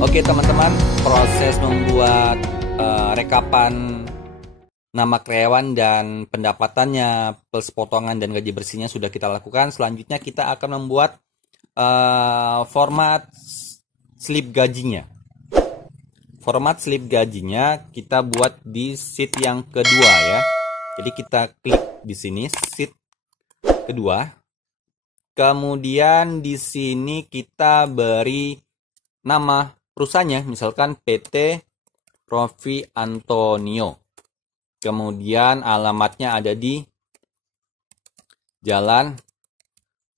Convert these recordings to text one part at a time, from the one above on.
Oke teman-teman, proses membuat rekapan nama karyawan dan pendapatannya plus potongan dan gaji bersihnya sudah kita lakukan. Selanjutnya kita akan membuat format slip gajinya. Format slip gajinya kita buat di sheet yang kedua ya. Jadi kita klik di sini sheet kedua. Kemudian di sini kita beri nama perusahaannya, misalkan PT Rofi Antonio. Kemudian alamatnya ada di Jalan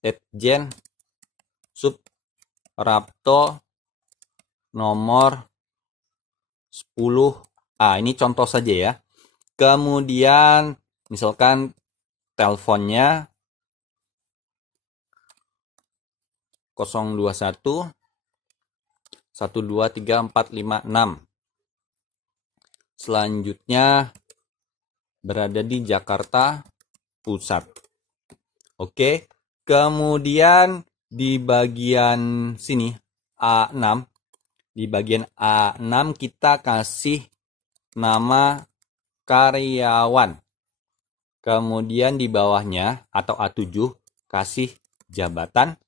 Letjen Suprapto nomor 10A. Ini contoh saja ya. Kemudian misalkan teleponnya 021 123456. Selanjutnya berada di Jakarta Pusat. Oke, kemudian di bagian sini A6, di bagian A6 kita kasih nama karyawan. Kemudian di bawahnya atau A7 kasih jabatan.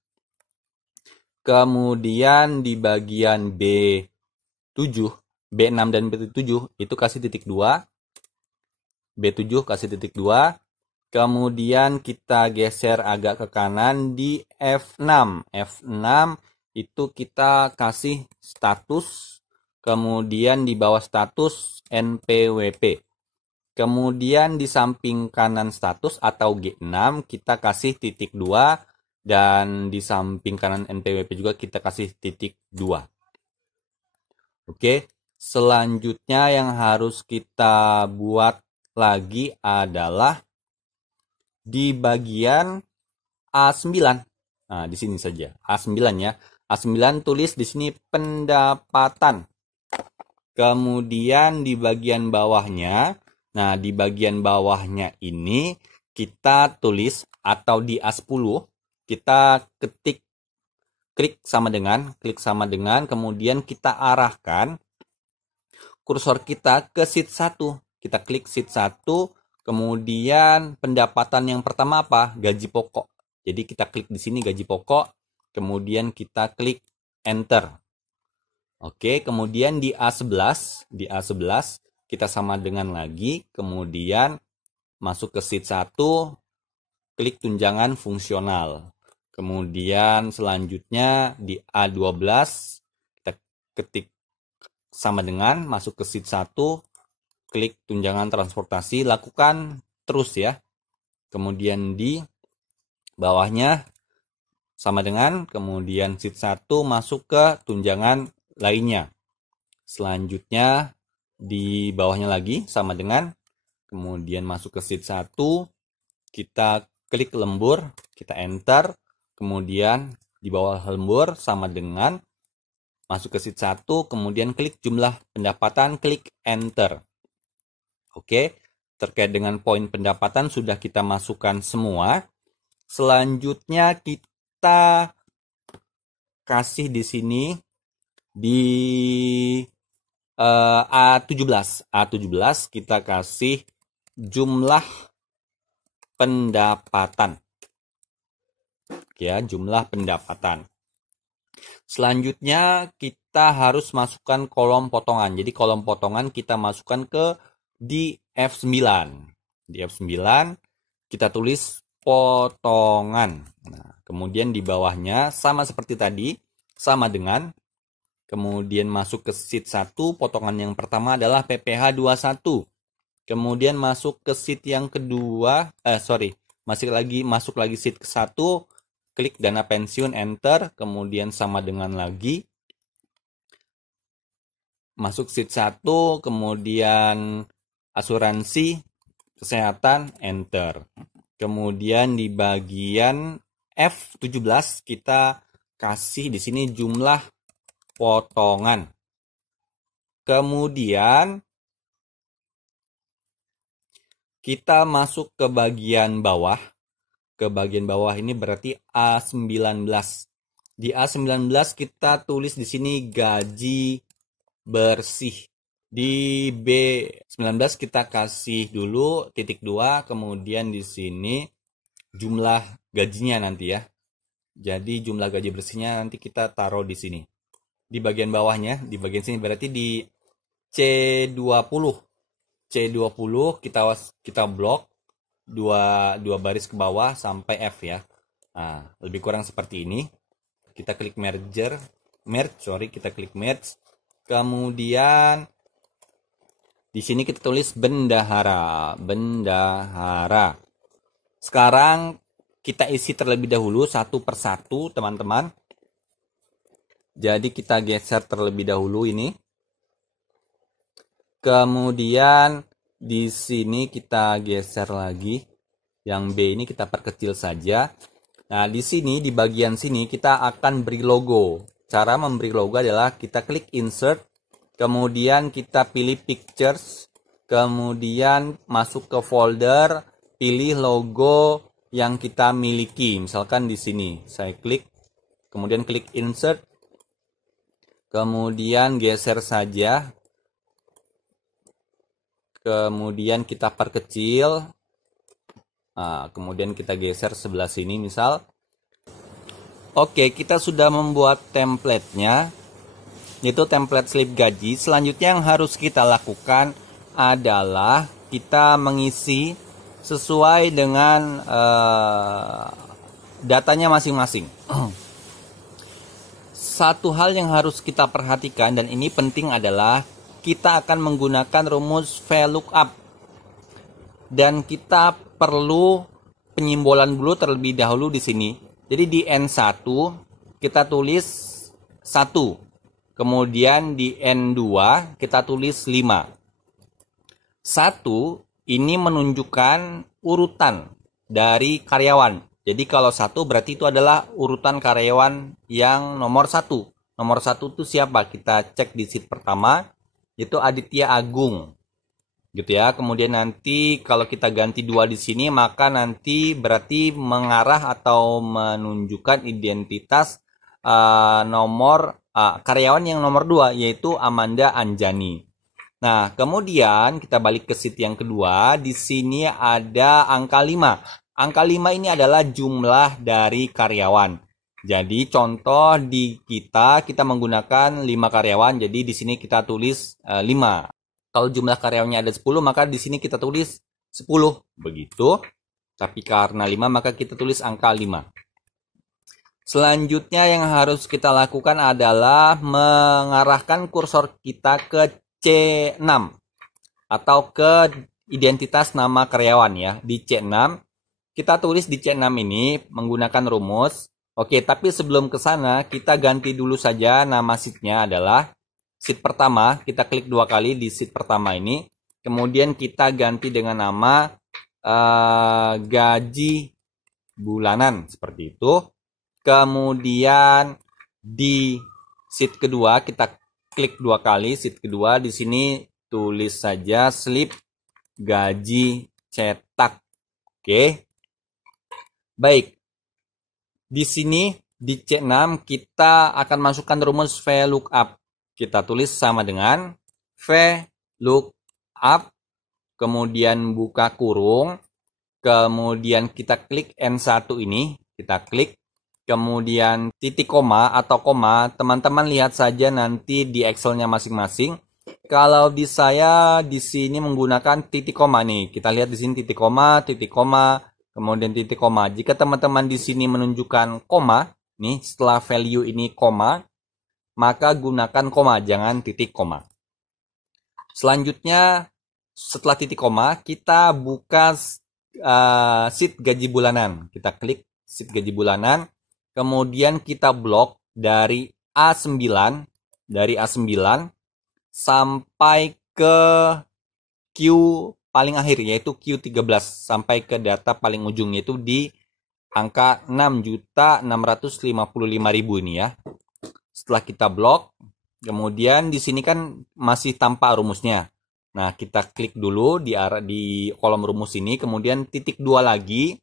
Kemudian di bagian B7, B6 dan B7 itu kasih titik 2. B7 kasih titik 2. Kemudian kita geser agak ke kanan di F6. F6 itu kita kasih status. Kemudian di bawah status NPWP. Kemudian di samping kanan status atau G6 kita kasih titik 2. Dan di samping kanan NPWP juga kita kasih titik 2. Oke, selanjutnya yang harus kita buat lagi adalah di bagian A9. Nah, di sini saja. A9 ya. A9 tulis di sini pendapatan. Kemudian di bagian bawahnya, nah di bagian bawahnya ini kita tulis atau di A10 kita klik sama dengan, kemudian kita arahkan kursor kita ke sheet 1. Kita klik sheet 1, kemudian pendapatan yang pertama apa? Gaji pokok. Jadi kita klik di sini gaji pokok, kemudian kita klik enter. Oke, kemudian di A11, kita sama dengan lagi, kemudian masuk ke sheet 1, klik tunjangan fungsional. Kemudian selanjutnya di A12 kita ketik sama dengan, masuk ke sheet 1, klik tunjangan transportasi, lakukan terus ya. Kemudian di bawahnya sama dengan, kemudian sheet 1 masuk ke tunjangan lainnya. Selanjutnya di bawahnya lagi sama dengan, kemudian masuk ke sheet 1, kita klik lembur, kita enter. Kemudian di bawah lembur sama dengan, masuk ke sheet 1, kemudian klik jumlah pendapatan, klik enter. Oke, terkait dengan poin pendapatan sudah kita masukkan semua. Selanjutnya kita kasih di sini di A17. A17 kita kasih jumlah pendapatan. Ya, jumlah pendapatan. Selanjutnya kita harus masukkan kolom potongan. Jadi kolom potongan kita masukkan di F9. Di F9 kita tulis potongan. Nah, kemudian di bawahnya sama seperti tadi, sama dengan, kemudian masuk ke sheet 1, potongan yang pertama adalah PPh 21. Kemudian masuk ke sheet yang kedua, masuk lagi sheet ke 1, klik dana pensiun, enter, kemudian sama dengan lagi. Masuk sheet 1, kemudian asuransi kesehatan, enter. Kemudian di bagian F17 kita kasih di sini jumlah potongan. Kemudian kita masuk ke bagian bawah. Ke bagian bawah ini berarti A19. Di A19 kita tulis di sini gaji bersih. Di B19 kita kasih dulu titik 2, kemudian di sini jumlah gajinya nanti ya. Jadi jumlah gaji bersihnya nanti kita taruh di sini. Di bagian bawahnya, di bagian sini berarti di C20. C20 kita blok dua baris ke bawah sampai F ya. Nah, lebih kurang seperti ini. Kita klik kita klik merge. Kemudian di sini kita tulis bendahara. Sekarang kita isi terlebih dahulu satu persatu, teman-teman. Jadi kita geser terlebih dahulu ini. Kemudian di sini kita geser lagi. Yang B ini kita perkecil saja. Nah, di sini di bagian sini kita akan beri logo. Cara memberi logo adalah kita klik insert, kemudian kita pilih pictures, kemudian masuk ke folder, pilih logo yang kita miliki. Misalkan di sini saya klik, kemudian klik insert, kemudian geser saja. Kemudian kita perkecil. Nah, kemudian kita geser sebelah sini misal. Oke, kita sudah membuat template-nya, yaitu template slip gaji. Selanjutnya yang harus kita lakukan adalah kita mengisi sesuai dengan datanya masing-masing. Satu hal yang harus kita perhatikan, dan ini penting, adalah kita akan menggunakan rumus VLOOKUP. Dan kita perlu penyimbolan dulu terlebih dahulu di sini. Jadi di N1 kita tulis 1. Kemudian di N2 kita tulis 5. 1 ini menunjukkan urutan dari karyawan. Jadi kalau 1 berarti itu adalah urutan karyawan yang nomor 1. Nomor 1 itu siapa? Kita cek di sheet pertama. Itu Aditya Agung, gitu ya. Kemudian nanti kalau kita ganti 2 di sini, maka nanti berarti mengarah atau menunjukkan identitas nomor karyawan yang nomor 2, yaitu Amanda Anjani. Nah, kemudian kita balik ke sheet yang kedua. Di sini ada angka 5. Angka 5 ini adalah jumlah dari karyawan. Jadi contoh di kita menggunakan 5 karyawan, jadi di sini kita tulis 5. Kalau jumlah karyawannya ada 10, maka di sini kita tulis 10, begitu. Tapi karena 5 maka kita tulis angka 5. Selanjutnya yang harus kita lakukan adalah mengarahkan kursor kita ke C6 atau ke identitas nama karyawan ya. Di C6 kita tulis di C6 ini menggunakan rumus. Oke, tapi sebelum ke sana, kita ganti dulu saja nama sheet-nya adalah sheet pertama. Kita klik 2 kali di sheet pertama ini. Kemudian kita ganti dengan nama gaji bulanan, seperti itu. Kemudian di sheet kedua, kita klik 2 kali sheet kedua. Di sini tulis saja slip gaji cetak. Oke. Baik. Di sini di C6 kita akan masukkan rumus VLOOKUP. Kita tulis sama dengan VLOOKUP, kemudian buka kurung, kemudian kita klik N1 ini, kita klik, kemudian titik koma atau koma, teman-teman lihat saja nanti di Excel-nya masing-masing. Kalau di saya di sini menggunakan titik koma nih, kita lihat di sini titik koma, kemudian titik koma. Jika teman-teman di sini menunjukkan koma, nih setelah value ini koma, maka gunakan koma, jangan titik koma. Selanjutnya, setelah titik koma, kita buka sheet gaji bulanan. Kita klik sheet gaji bulanan, kemudian kita blok dari A9, sampai ke Q paling akhir, yaitu Q13, sampai ke data paling ujung, yaitu di angka 6.655.000 ini ya. Setelah kita blok, kemudian di sini kan masih tanpa rumusnya. Nah, kita klik dulu di kolom rumus ini, kemudian titik 2 lagi.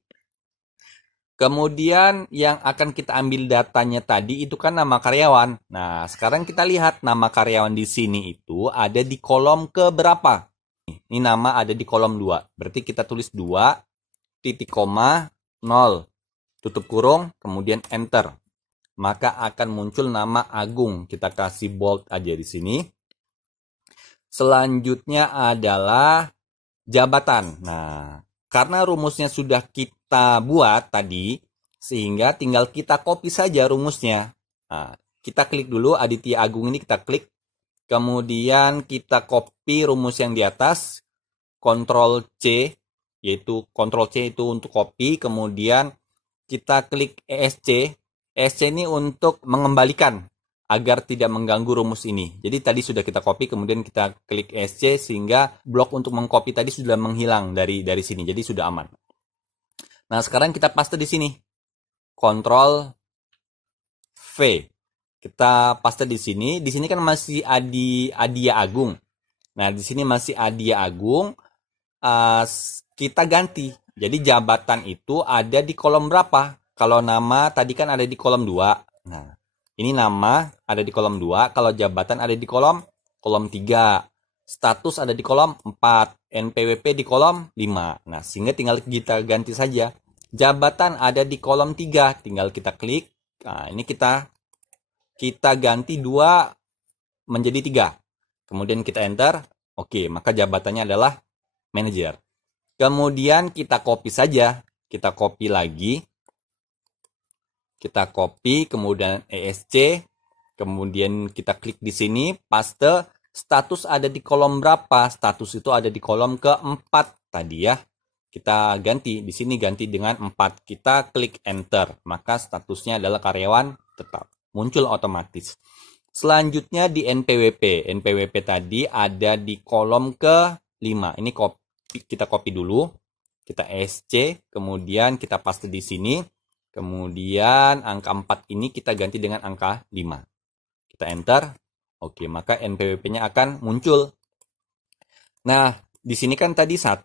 Kemudian yang akan kita ambil datanya tadi itu kan nama karyawan. Nah, sekarang kita lihat nama karyawan di sini itu ada di kolom ke berapa? Ini nama ada di kolom 2. Berarti kita tulis 2, titik koma, 0, tutup kurung, kemudian enter. Maka akan muncul nama Agung. Kita kasih bold aja di sini. Selanjutnya adalah jabatan. Nah, karena rumusnya sudah kita buat tadi, sehingga tinggal kita copy saja rumusnya. Nah, kita klik dulu Aditya Agung ini, kita klik. Kemudian kita copy rumus yang di atas, Ctrl C, yaitu Ctrl C itu untuk copy. Kemudian kita klik ESC. ESC ini untuk mengembalikan agar tidak mengganggu rumus ini. Jadi tadi sudah kita copy, kemudian kita klik ESC sehingga blok untuk mengcopy tadi sudah menghilang dari sini. Jadi sudah aman. Nah, sekarang kita paste di sini. Ctrl V. Kita paste di sini. Di sini kan masih Adia Agung. Nah, di sini masih Adia Agung. Kita ganti. Jadi jabatan itu ada di kolom berapa? Kalau nama tadi kan ada di kolom 2. Nah, ini nama ada di kolom 2. Kalau jabatan ada di kolom 3. Status ada di kolom 4. NPWP di kolom 5. Nah, sehingga tinggal kita ganti saja. Jabatan ada di kolom 3. Tinggal kita klik. Nah, ini kita ganti 2 menjadi 3. Kemudian kita enter. Oke, maka jabatannya adalah manajer. Kemudian kita copy saja. Kita copy lagi. Kita copy, kemudian ESC. Kemudian kita klik di sini, paste. Status ada di kolom berapa? Status itu ada di kolom ke-4 tadi ya. Kita ganti, di sini ganti dengan 4. Kita klik enter, maka statusnya adalah karyawan tetap. Muncul otomatis. Selanjutnya di NPWP. NPWP tadi ada di kolom ke-5. Ini kita copy dulu. Kita ESC, kemudian kita paste di sini. Kemudian angka 4 ini kita ganti dengan angka 5. Kita enter. Oke, maka NPWP-nya akan muncul. Nah, di sini kan tadi 1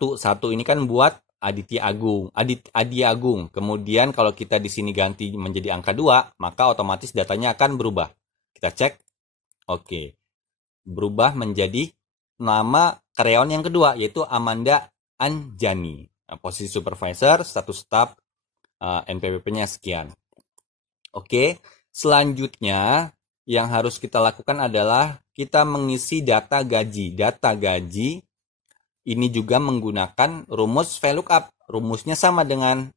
ini kan buat Aditya Agung. Adia Agung. Kemudian kalau kita di sini ganti menjadi angka 2, maka otomatis datanya akan berubah. Kita cek. Oke. Berubah menjadi nama karyawan yang kedua, yaitu Amanda Anjani. Nah, posisi supervisor, status staff, NPWP-nya sekian. Oke, selanjutnya yang harus kita lakukan adalah kita mengisi data gaji. Data gaji ini juga menggunakan rumus VLOOKUP. Rumusnya sama dengan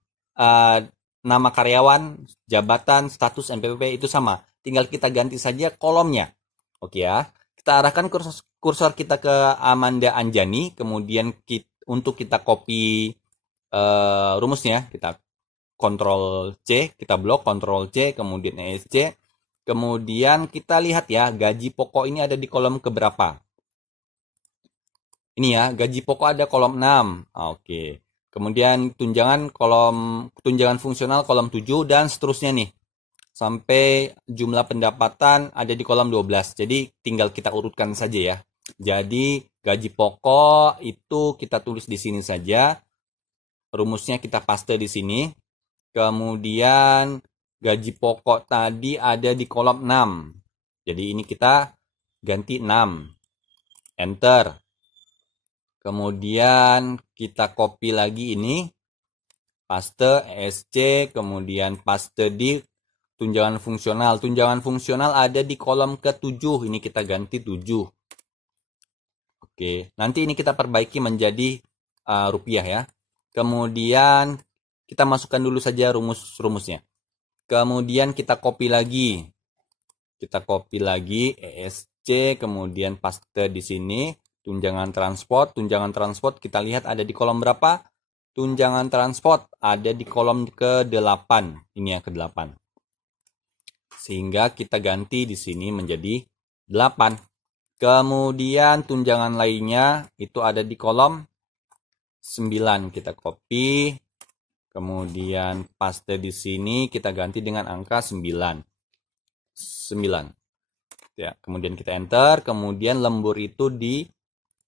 nama karyawan, jabatan, status, NPWP itu sama. Tinggal kita ganti saja kolomnya. Oke ya. Kita arahkan kursor kita ke Amanda Anjani. Kemudian untuk kita copy rumusnya, kita Ctrl C, kita blok, Ctrl C, kemudian ESC. Kemudian kita lihat ya, gaji pokok ini ada di kolom keberapa. Ini ya, gaji pokok ada kolom 6. Oke. Kemudian tunjangan fungsional kolom 7 dan seterusnya nih. Sampai jumlah pendapatan ada di kolom 12. Jadi tinggal kita urutkan saja ya. Jadi gaji pokok itu kita tulis di sini saja. Rumusnya kita paste di sini. Kemudian gaji pokok tadi ada di kolom 6. Jadi ini kita ganti 6. Enter. Kemudian kita copy lagi ini. Paste ESC. Kemudian paste di tunjangan fungsional. Tunjangan fungsional ada di kolom ke-7. Ini kita ganti 7. Oke. Nanti ini kita perbaiki menjadi rupiah ya. Kemudian kita masukkan dulu saja rumusnya. Kemudian kita copy lagi. Kita copy lagi ESC, kemudian paste di sini. Tunjangan transport. Tunjangan transport kita lihat ada di kolom berapa? Tunjangan transport ada di kolom ke-8. Ini yang ke-8. Sehingga kita ganti di sini menjadi 8. Kemudian tunjangan lainnya itu ada di kolom 9. Kita copy. Kemudian paste di sini kita ganti dengan angka 9. Ya, kemudian kita enter, kemudian lembur itu di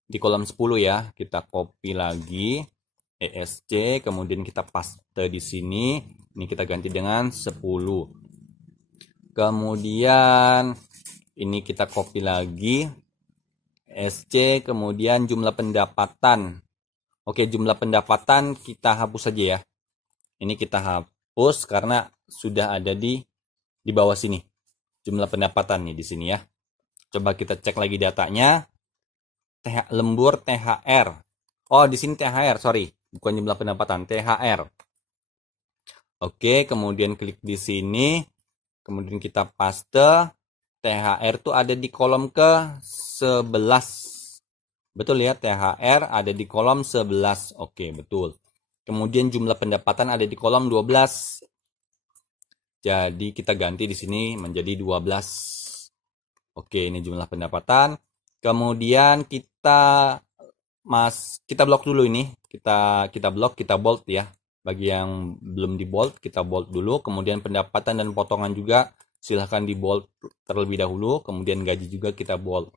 di kolom 10 ya. Kita copy lagi ESC, kemudian kita paste di sini. Ini kita ganti dengan 10. Kemudian ini kita copy lagi ESC, kemudian jumlah pendapatan. Oke, jumlah pendapatan kita hapus saja ya. Ini kita hapus karena sudah ada di bawah sini. Jumlah pendapatan nih di sini ya. Coba kita cek lagi datanya. Lembur THR. Oh, di sini THR, sorry. Bukan jumlah pendapatan, THR. Oke, kemudian klik di sini. Kemudian kita paste. THR itu ada di kolom ke-11. Betul ya, THR ada di kolom 11. Oke, betul. Kemudian jumlah pendapatan ada di kolom 12. Jadi kita ganti di sini menjadi 12. Oke, ini jumlah pendapatan. Kemudian kita blok dulu ini. Kita blok, kita bold ya. Bagi yang belum di bold, kita bold dulu. Kemudian pendapatan dan potongan juga silahkan di bold terlebih dahulu. Kemudian gaji juga kita bold.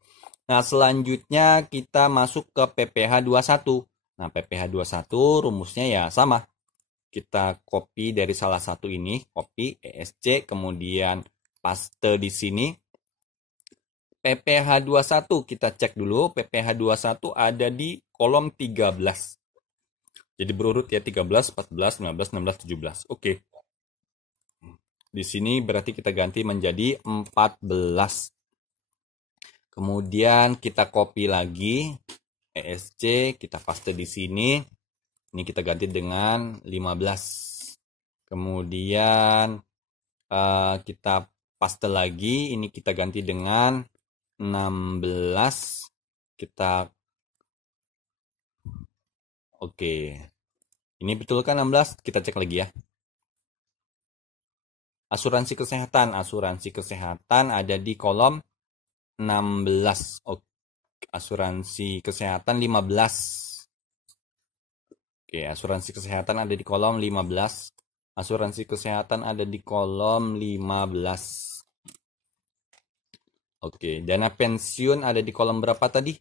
Nah, selanjutnya kita masuk ke PPh 21. Nah, PPh 21 rumusnya ya sama. Kita copy dari salah satu ini, copy ESC, kemudian paste di sini. PPh 21 kita cek dulu. PPh 21 ada di kolom 13. Jadi berurut ya, 13, 14, 15, 16, 17. Oke. Di sini berarti kita ganti menjadi 14. Kemudian kita copy lagi ESC, kita paste di sini. Ini kita ganti dengan 15. Kemudian kita paste lagi, ini kita ganti dengan 16. Oke. Ini betul kan 16? Kita cek lagi ya. Asuransi kesehatan. Asuransi kesehatan ada di kolom 16. Oke. Asuransi kesehatan 15. Oke, asuransi kesehatan ada di kolom 15. Asuransi kesehatan ada di kolom 15. Oke, dana pensiun ada di kolom berapa tadi?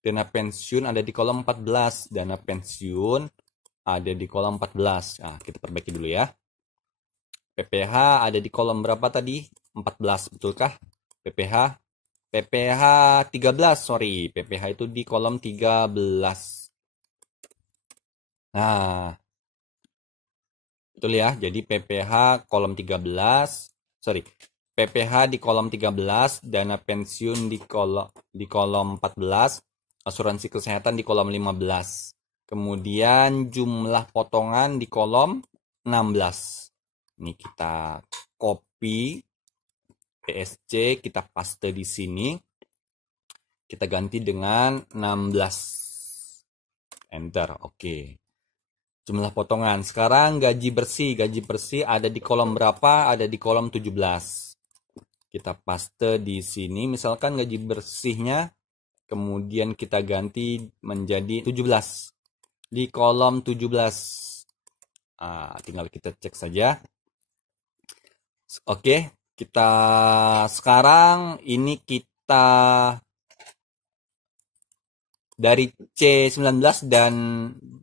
Dana pensiun ada di kolom 14. Dana pensiun ada di kolom 14. Nah, kita perbaiki dulu ya. PPh ada di kolom berapa tadi? 14, betulkah? PPh 13, sorry. PPh itu di kolom 13. Nah, betul ya. Jadi PPh kolom 13, sorry. PPh di kolom 13, dana pensiun di kolom 14, asuransi kesehatan di kolom 15. Kemudian jumlah potongan di kolom 16. Ini kita copy ESC, kita paste di sini. Kita ganti dengan 16. Enter, oke. Jumlah potongan. Sekarang gaji bersih. Gaji bersih ada di kolom berapa? Ada di kolom 17. Kita paste di sini. Misalkan gaji bersihnya, kemudian kita ganti menjadi 17. Di kolom 17. Tinggal kita cek saja. Oke, kita sekarang ini kita dari C19 dan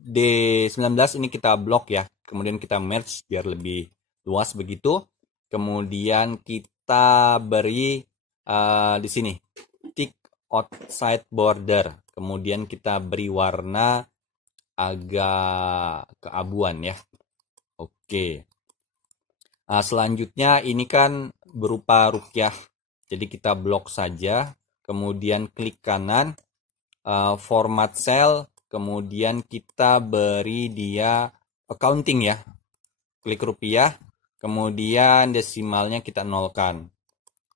D19 ini kita blok ya. Kemudian kita merge biar lebih luas begitu. Kemudian kita beri di sini tick outside border. Kemudian kita beri warna agak keabuan ya. Oke. Nah, selanjutnya ini kan berupa rupiah. Jadi kita blok saja. Kemudian klik kanan. Format cell. Kemudian kita beri dia accounting ya. Klik rupiah. Kemudian desimalnya kita nolkan.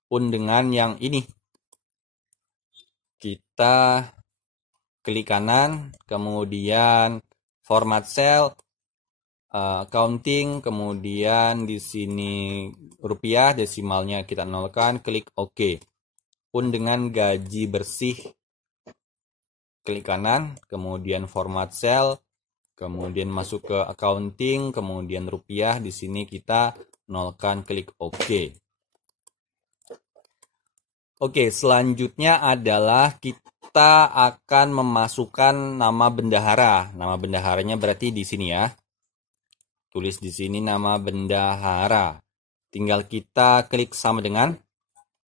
Pun dengan yang ini. Kita klik kanan, kemudian format cell, accounting, kemudian di sini rupiah, desimalnya kita nolkan, klik OK. Pun dengan gaji bersih, klik kanan, kemudian format cell, kemudian masuk ke accounting, kemudian rupiah, di sini kita nolkan, klik OK. Oke, selanjutnya adalah kita akan memasukkan nama bendahara. Nama bendaharanya berarti di sini ya. Tulis di sini nama bendahara. Tinggal kita klik sama dengan,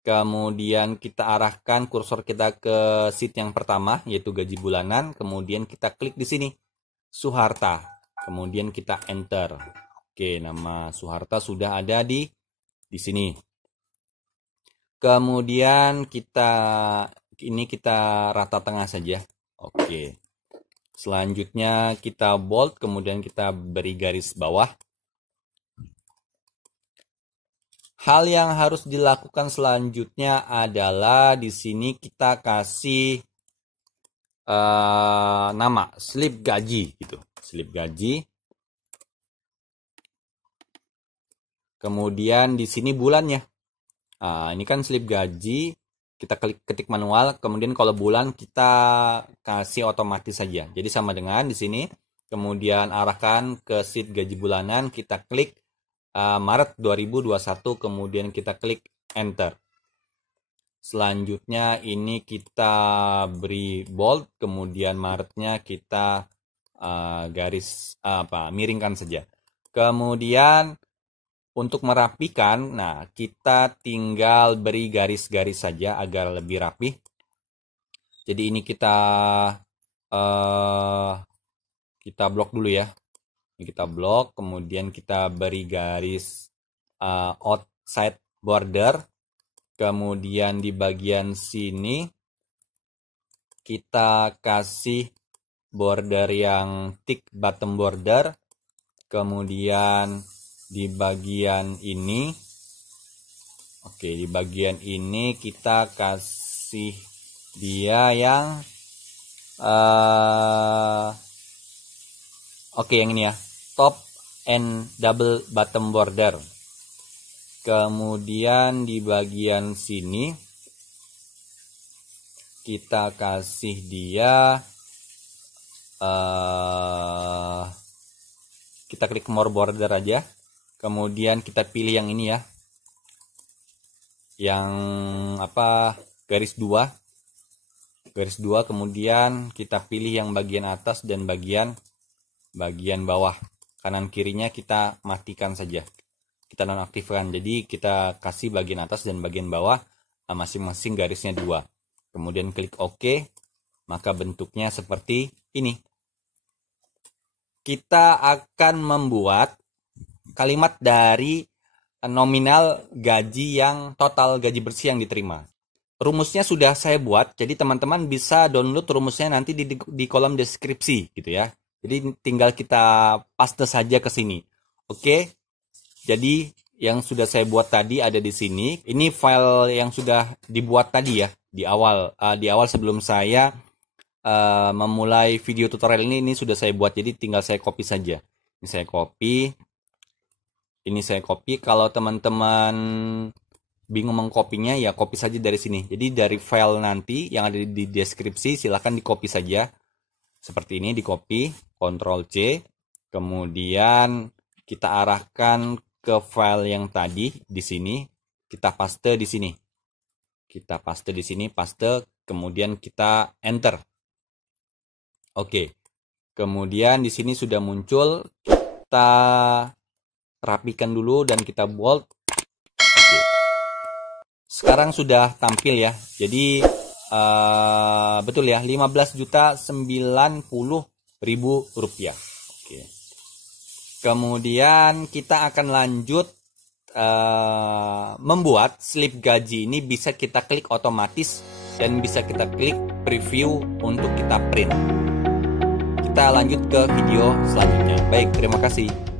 kemudian kita arahkan kursor kita ke sheet yang pertama, yaitu gaji bulanan. Kemudian kita klik di sini, Suharta. Kemudian kita enter. Oke, nama Suharta sudah ada di sini. Kemudian kita rata tengah saja. Oke. Selanjutnya kita bold, kemudian kita beri garis bawah. Hal yang harus dilakukan selanjutnya adalah di sini kita kasih nama slip gaji gitu. Slip gaji. Kemudian di sini bulannya. Nah, ini kan slip gaji, kita ketik manual, kemudian kalau bulan kita kasih otomatis saja. Jadi sama dengan di sini, kemudian arahkan ke sheet gaji bulanan, kita klik Maret 2021, kemudian kita klik enter. Selanjutnya ini kita beri bold, kemudian Maretnya kita miringkan saja. Kemudian untuk merapikan, nah kita tinggal beri garis-garis saja agar lebih rapi. Jadi ini kita blok dulu ya. Ini kita blok, kemudian kita beri garis outside border. Kemudian di bagian sini kita kasih border yang thick bottom border. Kemudian di bagian ini, oke, di bagian ini kita kasih dia yang yang ini ya, top and double bottom border. Kemudian di bagian sini kita kasih dia kita klik more border aja. Kemudian kita pilih yang ini ya. Yang garis 2. Garis 2, kemudian kita pilih yang bagian atas dan bagian bawah. Kanan kirinya kita matikan saja. Kita nonaktifkan. Jadi kita kasih bagian atas dan bagian bawah masing-masing garisnya 2. Kemudian klik OK. Maka bentuknya seperti ini. Kita akan membuat kalimat dari nominal gaji yang total gaji bersih yang diterima. Rumusnya sudah saya buat, jadi teman-teman bisa download rumusnya nanti di kolom deskripsi gitu ya. Jadi tinggal kita paste saja ke sini. Oke. Jadi yang sudah saya buat tadi ada di sini. Ini file yang sudah dibuat tadi ya di awal sebelum saya memulai video tutorial ini sudah saya buat, jadi tinggal saya copy saja. Ini saya copy. Kalau teman-teman bingung mengkopinya ya copy saja dari sini. Jadi dari file nanti yang ada di deskripsi silahkan di copy saja. Seperti ini, di copy, Ctrl C. Kemudian kita arahkan ke file yang tadi di sini, kita paste di sini. Paste, kemudian kita enter. Oke. Kemudian di sini sudah muncul, kita rapikan dulu dan kita bold. Oke. Sekarang sudah tampil ya. Jadi betul ya, 15.090.000 rupiah. Oke. Kemudian kita akan lanjut membuat slip gaji ini, bisa kita klik otomatis dan bisa kita klik preview untuk kita print. Kita lanjut ke video selanjutnya. Baik, terima kasih.